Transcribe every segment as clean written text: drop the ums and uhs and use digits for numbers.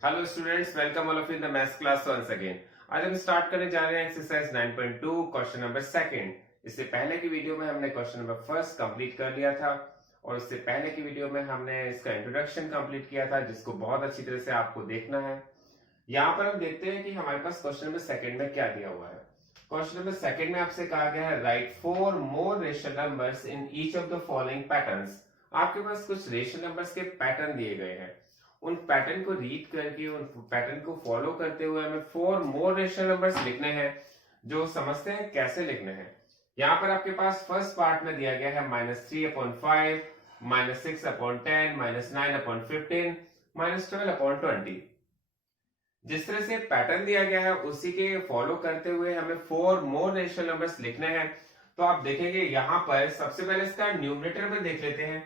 Hello students, welcome all of in the maths class once again. आज हम start करने जा रहे हैं एक्सरसाइज 9.2 क्वेश्चन नंबर सेकंड। इससे पहले की वीडियो में हमने क्वेश्चन नंबर फर्स्ट कंप्लीट कर लिया था और उससे पहले की वीडियो में हमने इसका इंट्रोडक्शन कंप्लीट किया था, जिसको बहुत अच्छी तरह से आपको देखना है। यहाँ पर हम देखते हैं कि हमारे पास क्वेश्चन नंबर सेकंड में क्या दिया हुआ है। क्वेश्चन नंबर सेकंड में आपसे कहा गया है right 4 more rational numbers in each of the following patterns. आपके पास कुछ रेशनल नंबर्स के पैटर्न दिए गए हैं। उन पैटर्न को रीड करके, उन पैटर्न को फॉलो करते हुए हमें 4 मोर रेशनल नंबर्स लिखने हैं। जो समझते हैं कैसे लिखने हैं। यहाँ पर आपके पास फर्स्ट पार्ट में दिया गया है -3/5, -6/10, -9/15, -12/20। जिस तरह से पैटर्न दिया गया है उसी के फॉलो करते हुए हमें 4 मोर रेशनल नंबर्स लिखने हैं। तो आप देखेंगे यहाँ पर सबसे पहले इसका न्यूमरेटर में देख लेते हैं।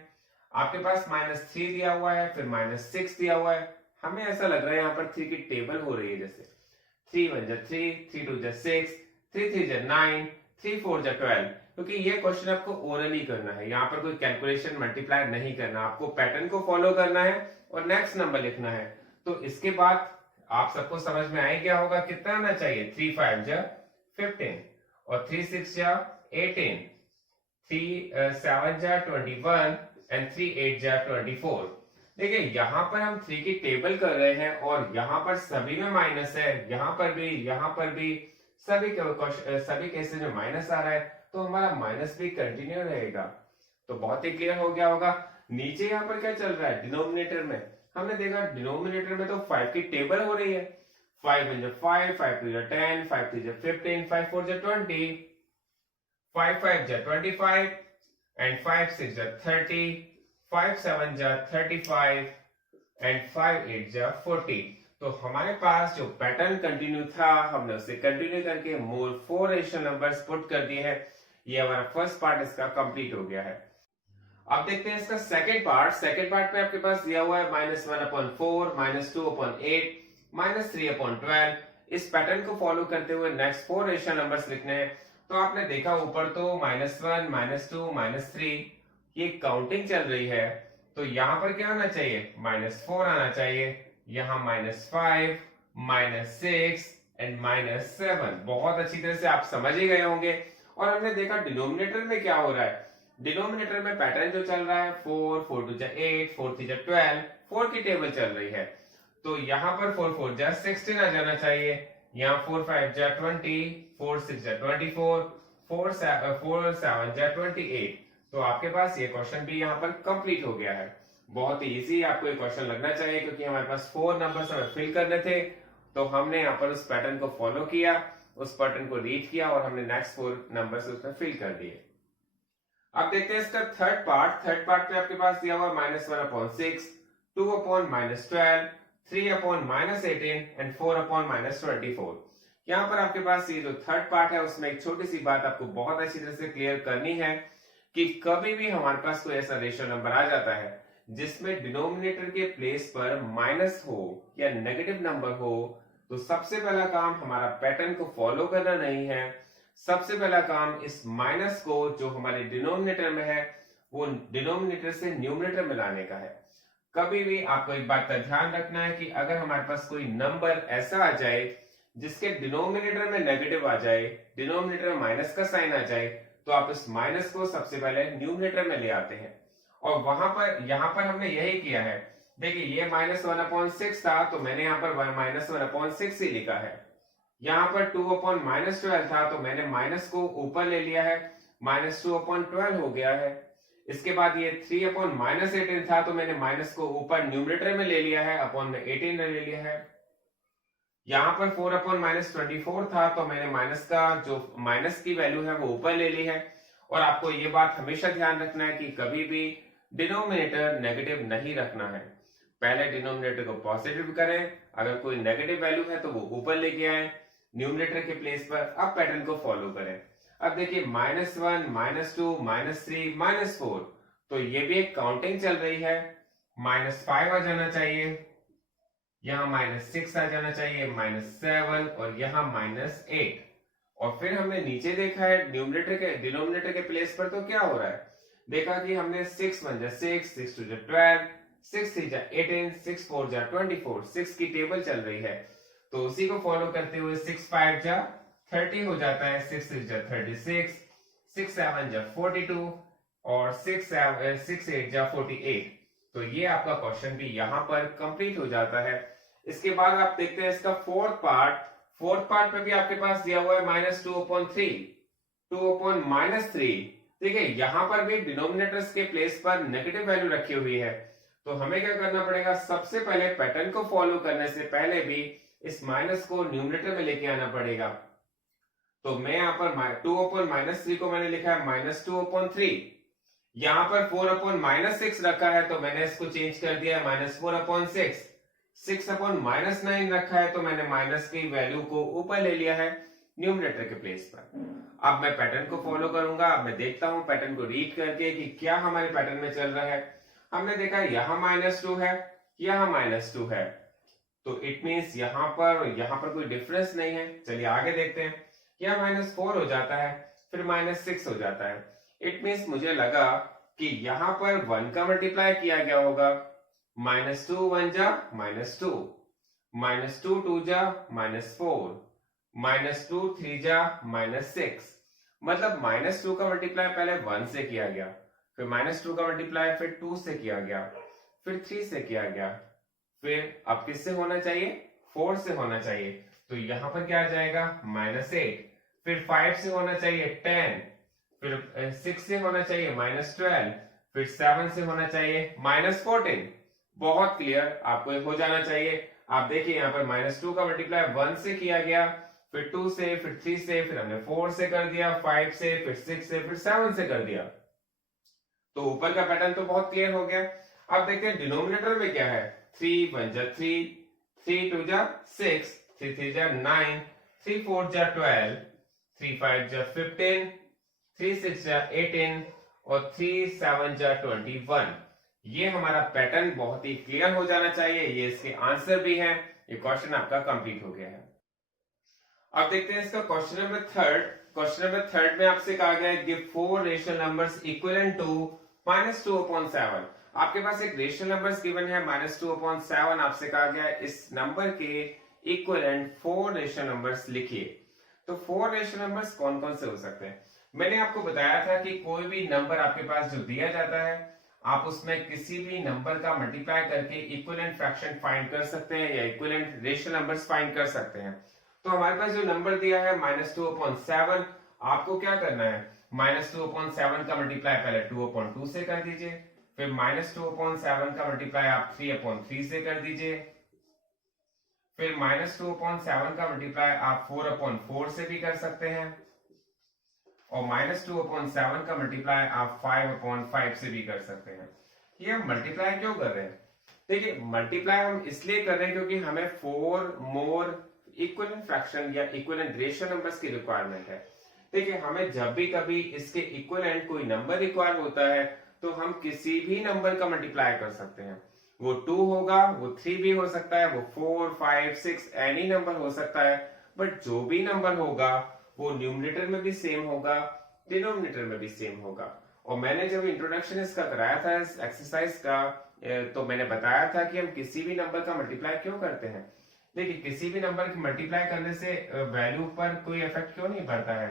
आपके पास -3 दिया हुआ है, फिर -6 दिया हुआ है। हमें ऐसा लग रहा है यहाँ पर 3 की टेबल हो रही है, जैसे 3 1 3, 3 2 6, 3 3 9, 3 4 12। क्योंकि ये क्वेश्चन आपको ओरली करना है, यहाँ पर कोई कैलकुलेशन मल्टीप्लाई नहीं करना, आपको पैटर्न को फॉलो करना है और नेक्स्ट नंबर लिखना है। तो इसके बाद आप सबको समझ में आ गया होगा कितना आना चाहिए। 3 5 15 और 3 6 18, 3 7 21 एंड 3 8 24। देखिए यहाँ पर हम 3 की टेबल कर रहे हैं और यहाँ पर सभी में माइनस है, यहाँ पर भी सभी केसेस में माइनस आ रहा है, तो हमारा माइनस भी कंटिन्यू रहेगा। तो बहुत ही क्लियर हो गया होगा। नीचे यहाँ पर क्या चल रहा है, डिनोमिनेटर में हमने देखा, डिनोमिनेटर में तो 5 की टेबल हो रही है। 5 1 5, 5 2 10, 5 3 15, 5 4 20, 5 5 25 and 5 6 30, 5 7 35 and 5 8 40। तो हमारे पास जो पैटर्न कंटिन्यू था हमने उसे कंटिन्यू करके मोर 4 रेशनल नंबर्स पुट कर दिए हैं। ये हमारा फर्स्ट पार्ट इसका कंप्लीट हो गया है। अब देखते हैं इसका सेकंड पार्ट। सेकंड पार्ट में आपके पास दिया हुआ है -1/4, -2/8, -3/12। इस पैटर्न को फॉलो करते हुए नेक्स्ट 4 रेशनल नंबर्स लिखने हैं। तो आपने देखा ऊपर तो -1, -2, -3 ये काउंटिंग चल रही है। तो यहां पर क्या आना चाहिए, -4 आना चाहिए। यहां -5, -6 एंड -7। बहुत अच्छी तरह से आप समझ ही गए होंगे। और हमने देखा डिनोमिनेटर में क्या हो रहा है। डिनोमिनेटर में पैटर्न जो चल रहा है 4 4 2 8, 4 3 12, 4 की टेबल चल रही है। तो यहाँ पर 4 4 16 आ जाना चाहिए। यहाँ 4 5 20, 4 6 24, 4 7 28। तो आपके पास ये क्वेश्चन भी यहाँ पर कंप्लीट हो गया है। बहुत ही इजी आपको ये क्वेश्चन लगना चाहिए, क्योंकि हमारे पास 4 नंबर्स हमें फिल करने थे। तो हमने यहाँ पर उस पैटर्न को फॉलो किया, उस पैटर्न को रीड किया और हमने नेक्स्ट 4 नंबर्स उसमें फिल कर दिए। अब देखते हैं इसका थर्ड पार्ट। थर्ड पार्ट में आपके पास दिया हुआ -1/6, 2/-12, 3/-18 एंड 4/-24। यहाँ पर आपके पास ये जो थर्ड पार्ट है उसमें एक छोटी सी बात आपको बहुत अच्छी तरह से क्लियर करनी है कि कभी भी हमारे पास कोई ऐसा रेशियो नंबर आ जाता है जिसमें डिनोमिनेटर के प्लेस पर माइनस हो या नेगेटिव नंबर हो, तो सबसे पहला काम हमारा पैटर्न को फॉलो करना नहीं है। सबसे पहला काम इस माइनस को जो हमारे डिनोमिनेटर में है वो डिनोमिनेटर से न्यूमरेटर में लाने का है। कभी भी आपको एक बात का ध्यान रखना है कि अगर हमारे पास कोई नंबर ऐसा आ जाए जिसके डिनोमिनेटर में नेगेटिव आ जाए, डिनोमिनेटर में माइनस का साइन आ जाए, तो आप इस माइनस को सबसे पहले न्यूमरेटर में ले आते हैं। और वहां पर यहां पर हमने यही किया है। देखिए ये -1/6 था, तो मैंने यहाँ पर -1/6 ही लिखा है। यहाँ पर 2/-12 था, तो मैंने माइनस को ऊपर ले लिया है, -2/12 हो गया है। इसके बाद ये 3/-18 था, तो मैंने माइनस को ऊपर न्यूमरेटर में ले लिया है, अपॉन में 18 ले लिया है। यहाँ पर 4/-24 था, तो मैंने माइनस का जो माइनस की वैल्यू है वो ऊपर ले ली है। और आपको ये बात हमेशा ध्यान रखना है कि कभी भी डिनोमिनेटर नेगेटिव नहीं रखना है। पहले डिनोमिनेटर को पॉजिटिव करें, अगर कोई नेगेटिव वैल्यू है तो वो ऊपर लेके आए न्यूमरेटर के प्लेस पर। अब पैटर्न को फॉलो करें। अब देखिए -1, -2, -3, -4, तो ये भी एक काउंटिंग चल रही है। -5 आ जाना चाहिए, यहाँ -6 आ जाना चाहिए, -7 और यहाँ -8। और फिर हमने नीचे देखा है न्यूमरेटर के डिनोमिनेटर के प्लेस पर तो क्या हो रहा है। देखा कि हमने 6 1 6, 6 2 12, 6 3 जा 18, 6 4 जा 24, 6 की टेबल चल रही है तो उसी को फॉलो करते हुए 6 5 जा 30 हो जाता है, 6 6 जा 36, 6 7 जा 42 और 6 8 जा 48। तो ये आपका क्वेश्चन भी यहाँ पर कंप्लीट हो जाता है। इसके बाद आप देखते हैं इसका फोर्थ पार्ट पे भी आपके पास दिया हुआ है -2/3, 2/-3। ठीक है, यहां पर भी डिनोमिनेटर्स के प्लेस पर नेगेटिव वैल्यू रखी हुई है तो हमें क्या करना पड़ेगा, सबसे पहले पैटर्न को फॉलो करने से पहले भी इस माइनस को न्यूमरेटर में लेके आना पड़ेगा। तो मैं यहाँ पर 2/-3 को मैंने लिखा है -2/3। यहाँ पर 4/-6 रखा है तो मैंने इसको चेंज कर दिया है -4/6। 6/-9 रखा है तो मैंने माइनस की वैल्यू को ऊपर ले लिया है न्यूमरेटर के प्लेस पर। अब मैं पैटर्न को फॉलो करूंगा, अब मैं देखता हूं पैटर्न को रीड करके कि क्या हमारे पैटर्न में चल रहा है। हमने देखा यहाँ -2 है, यहाँ -2 है, तो इट मींस यहाँ पर कोई डिफरेंस नहीं है। चलिए आगे देखते हैं, यहाँ -4 हो जाता है, फिर -6 हो जाता है। इट मींस मुझे लगा कि यहाँ पर 1 का मल्टीप्लाई किया गया होगा, -2 1 जा -2, -2 2 जा -4, -2 3 जा -6। मतलब -2 का मल्टीप्लाई पहले 1 से किया गया, फिर -2 का मल्टीप्लाई फिर 2 से किया गया, फिर 3 से किया गया, फिर अब किससे होना चाहिए, 4 से होना चाहिए। तो यहां पर क्या आ जाएगा -8, फिर 5 से होना चाहिए 10, फिर 6 से होना चाहिए -12, फिर 7 से होना चाहिए -14। बहुत क्लियर, आपको हो जाना चाहिए। आप देखिए यहाँ पर -2 का मल्टीप्लाई 1 से किया गया, फिर 2 से, फिर 3 से, फिर हमने 4 से कर दिया, 5 से, फिर 6 से, फिर 7 से कर दिया। तो ऊपर का पैटर्न तो बहुत क्लियर हो गया। अब देखते हैं डिनोमिनेटर में क्या है। 3 1 जा 3, 3 2 जा 6, 3 3 जा 9, 3 4 जा 12, 3 5 जा 15, 3 6 जा 18 और 3 7 जा 21। ये हमारा पैटर्न बहुत ही क्लियर हो जाना चाहिए। ये इसके आंसर भी हैं। ये क्वेश्चन आपका कंप्लीट हो गया है। अब देखते हैं इसका question number third. Question number third में आपसे कहा गया है give 4 rational numbers equivalent to -2/7। आपके पास एक रेशनल नंबर्स गिवन है -2/7। आपसे कहा गया है इस नंबर के इक्विवेलेंट 4 रेशनल नंबर्स लिखिए। तो 4 रेशनल नंबर्स कौन कौन से हो सकते हैं। मैंने आपको बताया था कि कोई भी नंबर आपके पास जो दिया जाता है आप उसमें किसी भी नंबर का मल्टीप्लाई करके इक्विवेलेंट फ्रैक्शन फाइंड कर सकते हैं या इक्विवेलेंट रेशनल नंबर्स फाइंड कर सकते हैं। तो हमारे पास जो नंबर दिया है -2/7, आपको क्या करना है, -2/7 का मल्टीप्लाई पहले 2/2 से कर दीजिए, फिर -2/7 का मल्टीप्लाई आप 3/3 से कर दीजिए, फिर -2/7 का मल्टीप्लाई आप 4/4 से भी कर सकते हैं और -2/7 का मल्टीप्लाई आप 5/5 से भी कर सकते हैं। ये हम मल्टीप्लाई क्यों कर रहे हैं, देखिए मल्टीप्लाई हम इसलिए कर रहे हैं क्योंकि हमें 4 मोर इक्विवेलेंट फ्रैक्शन या इक्विवेलेंट रेशियो नंबर्स की रिक्वायरमेंट है। देखिए हमें जब भी कभी इसके इक्विवेलेंट कोई नंबर रिक्वायर होता है तो हम किसी भी नंबर का मल्टीप्लाई कर सकते हैं। वो 2 होगा, वो 3 भी हो सकता है, वो 4 5 6 एनी नंबर हो सकता है, बट जो भी नंबर होगा वो न्यूमरेटर में भी सेम होगा, डिनोमिनेटर में भी सेम होगा। और मैंने जब इंट्रोडक्शन इसका कराया था इस एक्सरसाइज का, तो मैंने बताया था कि हम किसी भी नंबर का मल्टीप्लाई क्यों करते हैं। देखिए किसी भी नंबर की मल्टीप्लाई करने से वैल्यू पर कोई इफेक्ट क्यों नहीं पड़ता है।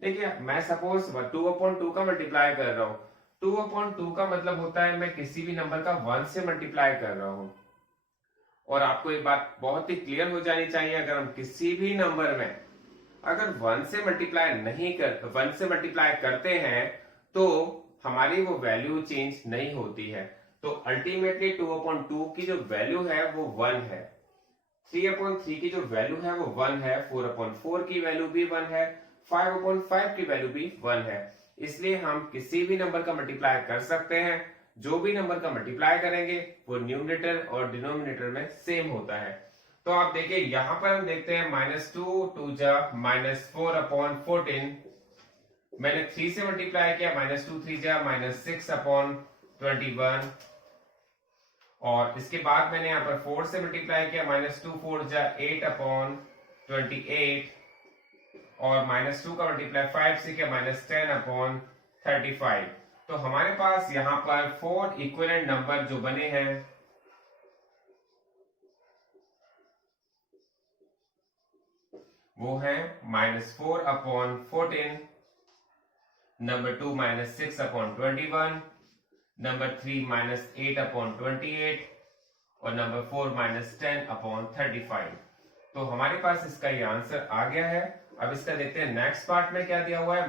देखिए मैं सपोज 2/2 का मल्टीप्लाई कर रहा हूँ, 2/2 का मतलब होता है मैं किसी भी नंबर का 1 से मल्टीप्लाई कर रहा हूँ। और आपको एक बात बहुत ही क्लियर हो जानी चाहिए, अगर हम किसी भी नंबर में अगर 1 से मल्टीप्लाई करते हैं तो हमारी वो वैल्यू चेंज नहीं होती है। तो अल्टीमेटली 2/2 की जो वैल्यू है वो 1 है, 3/3 की जो वैल्यू है वो 1 है, 4/4 की वैल्यू भी 1 है, 5/5 की वैल्यू भी 1 है। इसलिए हम किसी भी नंबर का मल्टीप्लाई कर सकते हैं। जो भी नंबर का मल्टीप्लाई करेंगे वो न्यूमरेटर और डिनोमिनेटर में सेम होता है। तो आप देखिए यहां पर हम देखते हैं -2 2 जा -4/14, मैंने 3 से मल्टीप्लाई किया, -2 3 जा -6/21, और इसके बाद मैंने यहाँ पर 4 से मल्टीप्लाई किया, -2 4 जा 8/28, और -2 का मल्टीप्लाई 5 से किया, -10/35। तो हमारे पास यहाँ पर 4 इक्विवेलेंट नंबर जो बने हैं वो है -4/14, नंबर 2 -6/21, नंबर 3 -8/28 और नंबर 4 -10/35। तो हमारे पास इसका ये आंसर आ गया है। अब इसका देखते हैं नेक्स्ट पार्ट में क्या दिया हुआ है।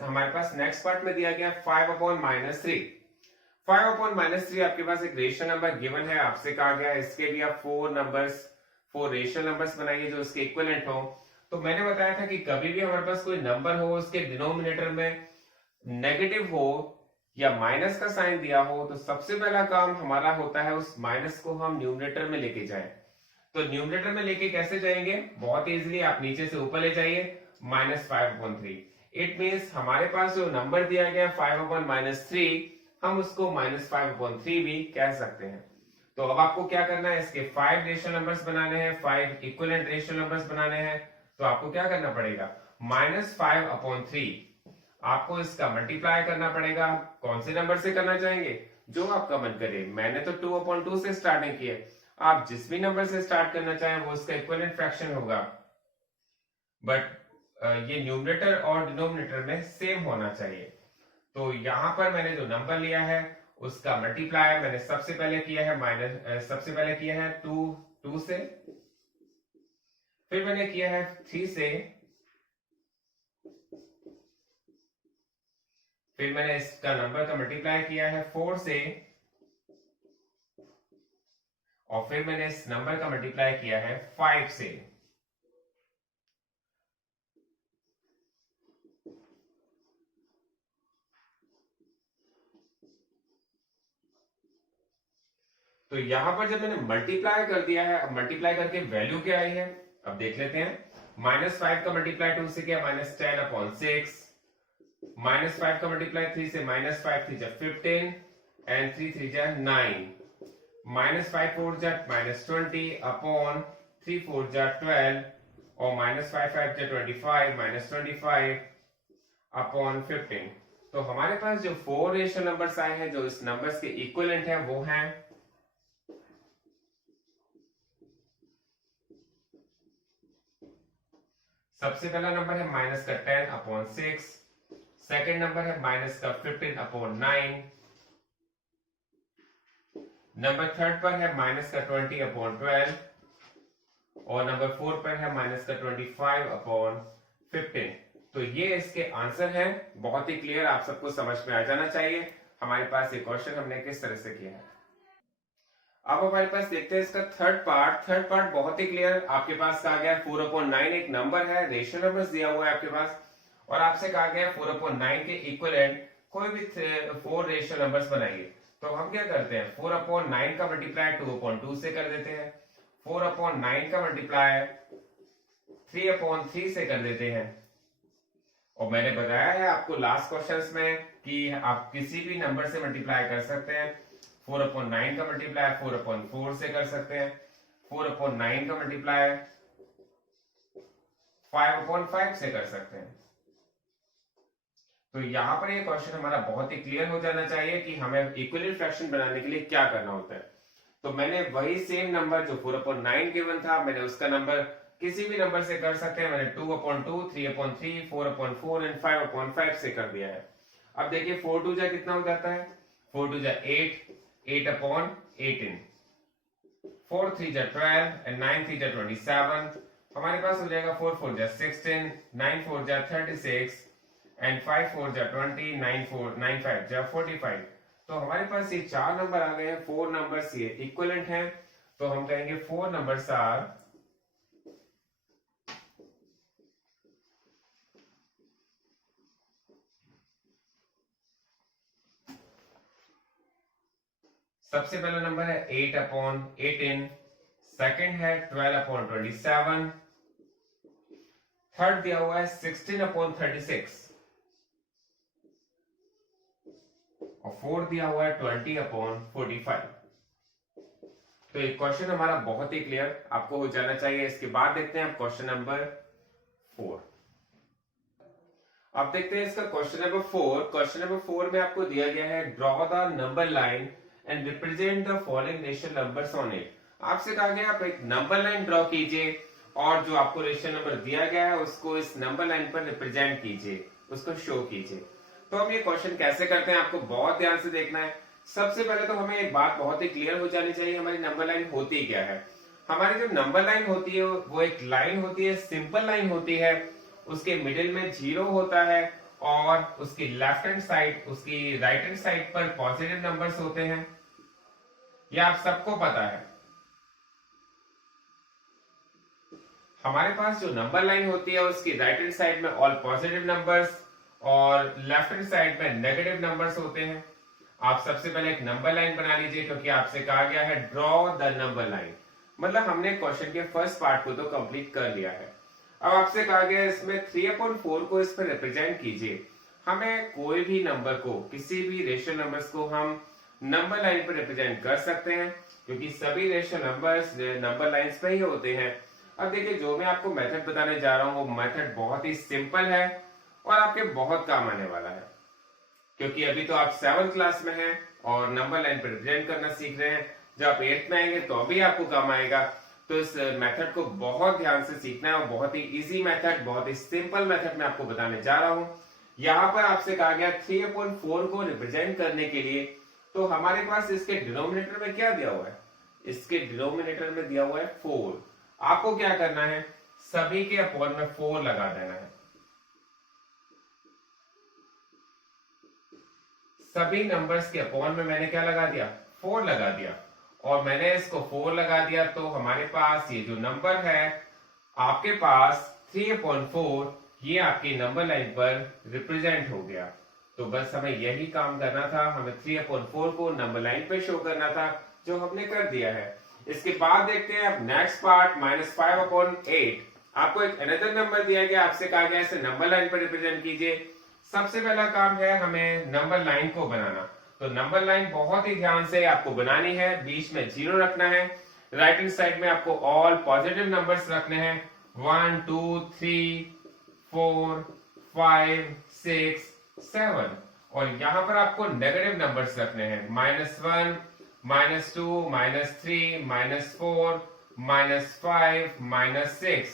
हमारे पास नेक्स्ट पार्ट में दिया गया 5/-3। 5/-3 आपके पास एक रेशियो नंबर गिवन है, आपसे कहा गया है इसके भी आप 4 रेशियो नंबर्स बनाइए जो इसके इक्विवेलेंट हो। तो मैंने बताया था कि कभी भी हमारे पास कोई नंबर हो उसके डिनोमिनेटर में नेगेटिव हो या माइनस का साइन दिया हो तो सबसे पहला काम हमारा होता है उस माइनस को हम न्यूमरेटर में लेके जाएं। तो न्यूमरेटर में लेके कैसे जाएंगे, बहुत इजीली आप नीचे से ऊपर ले जाइए -5/3। इट मींस हमारे पास जो नंबर दिया गया 5/-3 हम उसको -5/3 भी कह सकते हैं। तो अब आपको क्या करना है, इसके 5 रेशियो नंबर्स बनाने हैं, 5 इक्विवेलेंट रेशियो नंबर्स बनाने हैं। तो आपको क्या करना पड़ेगा, -5/3 आपको इसका मल्टीप्लाई करना पड़ेगा। कौन से नंबर से करना चाहेंगे, जो आपका मन करे। मैंने तो 2/2 से स्टार्टिंग की है, आप जिस भी नंबर से स्टार्ट करना चाहें वो इसका इक्विवेलेंट फ्रैक्शन होगा, बट ये न्यूमरेटर और डिनोमिनेटर में सेम होना चाहिए। तो यहां पर मैंने जो नंबर लिया है उसका मल्टीप्लाई मैंने सबसे पहले किया है 2 से, फिर मैंने किया है 3 से, फिर मैंने इसका नंबर का मल्टीप्लाई किया है 4 से, और फिर मैंने इस नंबर का मल्टीप्लाई किया है 5 से। तो यहां पर जब मैंने मल्टीप्लाई कर दिया है, अब मल्टीप्लाई करके वैल्यू क्या आई है अब देख लेते हैं। -5 का मल्टीप्लाई 2 से किया -10/6, -5 का मल्टीप्लाई 3 से -5 3 15 एंड 3 3 9, -5 4 -20/3 4 12 और -5 5 25 -25/15। तो हमारे पास जो 4 रेशियो नंबर्स आए हैं जो इस नंबर्स के इक्विवेलेंट हैं वो हैं सबसे पहला नंबर है -10/6, सेकेंड नंबर है -15/9, नंबर थर्ड पर है -20/12 और नंबर 4 पर है -25/15। तो ये इसके आंसर हैं, बहुत ही क्लियर, आप सबको समझ में आ जाना चाहिए हमारे पास ये क्वेश्चन हमने किस तरह से किया है। अब हमारे पास देखते हैं इसका थर्ड पार्ट बहुत ही क्लियर। आपके पास कहा गया 4/9 एक नंबर है, रेशियो नंबर्स दिया हुआ है आपके पास, और आपसे कहा गया 4/9 के इक्विवेलेंट कोई भी 4 रेशियो नंबर्स बनाइए। तो हम क्या करते हैं, 4/9 का मल्टीप्लाई 2/2 से कर देते हैं, 4/9 का मल्टीप्लाई 3/3 से कर देते हैं। और मैंने बताया है आपको लास्ट क्वेश्चंस में कि आप किसी भी नंबर से मल्टीप्लाई कर सकते हैं। 4/9 का मल्टीप्लाई 4/4 से कर सकते हैं, 4/9 का मल्टीप्लाई 5/5 से कर सकते हैं। तो यहां पर ये क्वेश्चन हमारा बहुत ही क्लियर हो जाना चाहिए कि हमें इक्विवेलेंट फ्रैक्शन बनाने के लिए क्या करना होता है। तो मैंने वही सेम नंबर जो 4/9 गिवन था, मैंने उसका नंबर किसी भी नंबर से कर सकते हैं। मैंने 2/2, 3/3, 4/4 एंड 5/5 से कर दिया है। अब देखिए 4 2 जा कितना हो जाता है, 4 2 जा 8, 8/18, 4 3 जा 12 एंड 9 3 जा 27। हमारे पास हो जाएगा 4 4 जा 16, 9 4 जा 36 एंड 5 4 जा 20, 9 5 जा 45। तो हमारे पास ये 4 नंबर आ गए हैं, 4 नंबर्स ये इक्विवेलेंट हैं। तो हम कहेंगे 4 नंबर्स आर सबसे पहला नंबर है 8/18, सेकंड है 12/27, थर्ड दिया हुआ है 16/36 और फोर्थ दिया हुआ है 20/45। तो ये क्वेश्चन हमारा बहुत ही क्लियर आपको हो जाना चाहिए। इसके बाद देखते हैं आप क्वेश्चन नंबर 4। अब देखते हैं इसका क्वेश्चन नंबर 4। क्वेश्चन नंबर 4 में आपको दिया गया है draw the number line and represent the following rational numbers on it. आपसे कहा गया आप एक नंबर लाइन ड्रॉ कीजिए और जो आपको रेशनल नंबर दिया गया है उसको इस नंबर लाइन पर रिप्रेजेंट कीजिए, उसको शो कीजिए। तो हम ये क्वेश्चन कैसे करते हैं आपको बहुत ध्यान से देखना है। सबसे पहले तो हमें एक बात बहुत ही क्लियर हो जानी चाहिए, हमारी नंबर लाइन होती क्या है। हमारी जो नंबर लाइन होती है वो एक लाइन होती है, सिंपल लाइन होती है, उसके मिडिल में 0 होता है और उसकी लेफ्ट हैंड साइड, उसकी राइट हैंड साइड पर पॉजिटिव नंबर्स होते हैं। यह आप सबको पता है। हमारे पास जो नंबर लाइन होती है उसकी राइट हैंड साइड में ऑल पॉजिटिव नंबर्स और लेफ्ट हैंड साइड में नेगेटिव नंबर्स होते हैं। आप सबसे पहले एक नंबर लाइन बना लीजिए क्योंकि आपसे कहा गया है ड्रॉ द नंबर लाइन, मतलब हमने क्वेश्चन के फर्स्ट पार्ट को तो कंप्लीट कर लिया है। अब आपसे कहा गया इसमें 3/4 को इस पर रिप्रेजेंट कीजिए। हमें कोई भी नंबर को, किसी भी रेशनल नंबर्स को हम नंबर लाइन पर रिप्रेजेंट कर सकते हैं क्योंकि सभी रेशनल नंबर्स नंबर लाइंस पे ही होते हैं। अब देखिए जो मैं आपको मेथड बताने जा रहा हूं वो मेथड बहुत ही सिंपल है और आपके बहुत काम आने वाला है क्योंकि अभी तो आप 7th क्लास में हैं और नंबर लाइन पर रिप्रेजेंट करना सीख रहे हैं। जब आप 8th में आएंगे तो अभी आपको काम आएगा। तो इस मेथड को बहुत ध्यान से सीखना है और बहुत ही इजी मेथड, बहुत ही सिंपल मेथड मैं आपको बताने जा रहा हूं। यहां पर आपसे कहा गया 3/4 को रिप्रेजेंट करने के लिए, तो हमारे पास इसके डिनोमिनेटर में क्या दिया हुआ है, इसके डिनोमिनेटर में दिया हुआ है 4। आपको क्या करना है, सभी के अपॉन में 4 लगा देना है। सभी नंबर्स के अपॉन में मैंने क्या लगा दिया, 4 लगा दिया और मैंने इसको 4 लगा दिया तो हमारे पास ये जो नंबर है आपके पास 3/4 ये आपकी नंबर लाइन पर रिप्रेजेंट हो गया। तो बस हमें यही काम करना था, हमें 3/4 को नंबर लाइन पे शो करना था, जो हमने कर दिया है। इसके बाद देखते हैं अब नेक्स्ट पार्ट -5/8। आपको एक अनदर नंबर दिया गया, आपसे कहा गया इसे नंबर लाइन पर रिप्रेजेंट कीजिए। सबसे पहला काम है हमें नंबर लाइन को बनाना। तो नंबर लाइन बहुत ही ध्यान से आपको बनानी है, बीच में 0 रखना है, राइट हैंड साइड में आपको ऑल पॉजिटिव नंबर्स रखने हैं 1 2 3 4 5 6 7 और यहां पर आपको नेगेटिव नंबर्स रखने हैं -1 -2 -3 -4 -5 -6।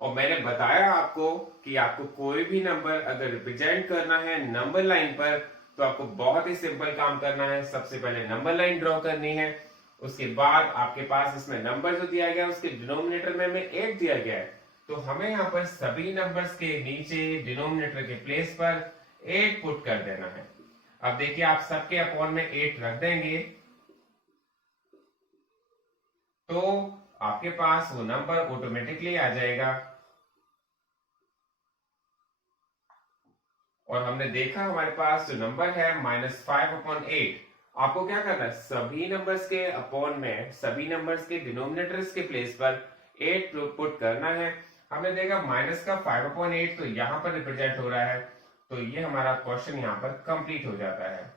और मैंने बताया आपको कि आपको कोई भी नंबर अगर रिप्रेजेंट करना है नंबर लाइन पर तो आपको बहुत ही सिंपल काम करना है। सबसे पहले नंबर लाइन ड्रॉ करनी है, उसके बाद आपके पास इसमें नंबर जो दिया गया है उसके डिनोमिनेटर में 8 दिया गया है, तो हमें यहाँ पर सभी नंबर्स के नीचे डिनोमिनेटर के प्लेस पर 8 पुट कर देना है। अब देखिए आप सबके अपॉन में 8 रख देंगे तो आपके पास वो नंबर ऑटोमेटिकली आ जाएगा। और हमने देखा हमारे पास जो नंबर है -5/8। आपको क्या करना है, सभी नंबर्स के अपॉन में, सभी नंबर्स के डिनोमिनेटर्स के प्लेस पर 8 पुट करना है। हमने देखा माइनस का 5/8 तो यहां पर रिप्रेजेंट हो रहा है, तो ये हमारा क्वेश्चन यहां पर कंप्लीट हो जाता है।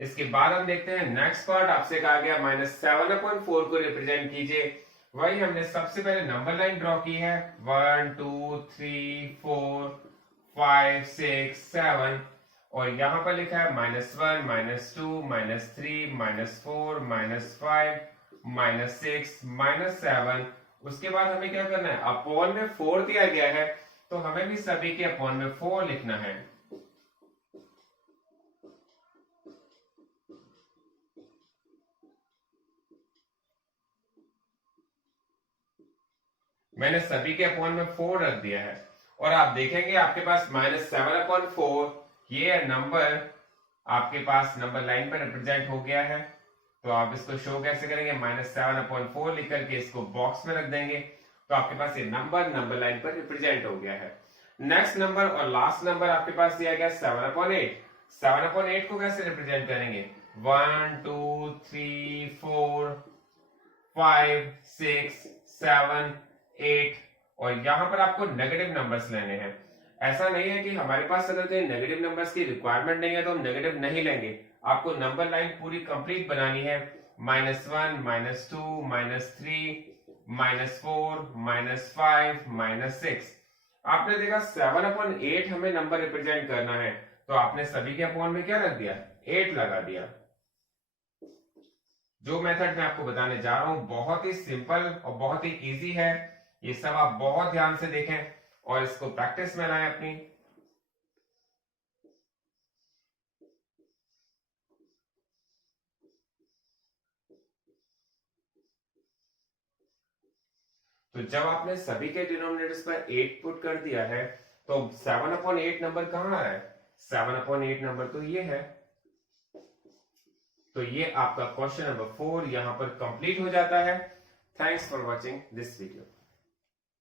इसके बाद हम देखते हैं नेक्स्ट पार्ट, आपसे कहा गया -7/4 को रिप्रेजेंट कीजिए। वही हमने सबसे पहले नंबर लाइन ड्रॉ की है 1 2 3 4 5 6 7 और यहां पर लिखा है -1 -2 -3 -4 -5 -6 -7। उसके बाद हमें क्या करना है, अपॉन में 4 दिया गया है तो हमें भी सभी के अपॉन में 4 लिखना है। मैंने सभी के अपॉन में 4 रख दिया है और आप देखेंगे आपके पास -7/4 ये नंबर आपके पास नंबर लाइन पर रिप्रेजेंट हो गया है। तो आप इसको शो कैसे करेंगे, -7/4 लिख करके इसको बॉक्स में रख देंगे तो आपके पास ये नंबर लाइन पर रिप्रेजेंट हो गया है। नेक्स्ट नंबर और लास्ट नंबर आपके पास दिया गया 7/8। 7/8 को कैसे रिप्रेजेंट करेंगे, 1 2 3 4 5 6 7 8 और यहां पर आपको नेगेटिव नंबर्स लेने हैं। ऐसा नहीं है कि हमारे पास अगर कोई नेगेटिव नंबर्स की रिक्वायरमेंट नहीं है तो हम नेगेटिव नहीं लेंगे। आपको नंबर लाइन पूरी कंप्लीट बनानी है, -1 -2 -3 -4 -5 -6। आपने देखा 7/8 हमें नंबर रिप्रेजेंट करना है, तो आपने सभी के अपॉन में क्या रख दिया, 8 लगा दिया। जो मेथड मैं आपको बताने जा रहा हूं बहुत ही सिंपल और बहुत ही इजी है, ये सब आप बहुत ध्यान से देखें और इसको प्रैक्टिस में लाएं अपनी। तो जब आपने सभी के डिनोमिनेटर्स पर 8 पुट कर दिया है, तो 7/8 नंबर कहां है, 7/8 नंबर तो ये है। तो ये आपका क्वेश्चन नंबर 4 यहां पर कंप्लीट हो जाता है। Thanks for watching this video.